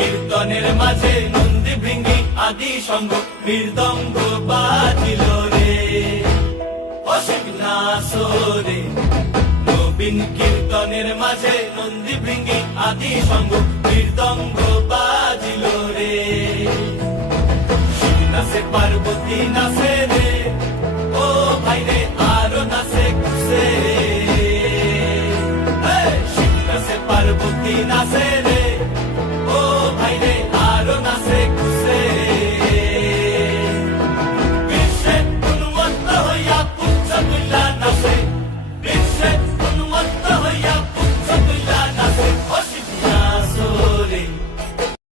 কীর্তনের মাঝে নন্দী ভৃঙ্গি আদি সঙ্গ মৃদঙ্গ বাজিল রে। অসিক নাসরে নবীন কীর্তনের মাঝে নন্দী ভৃঙ্গি আদি সঙ্গ মৃদঙ্গ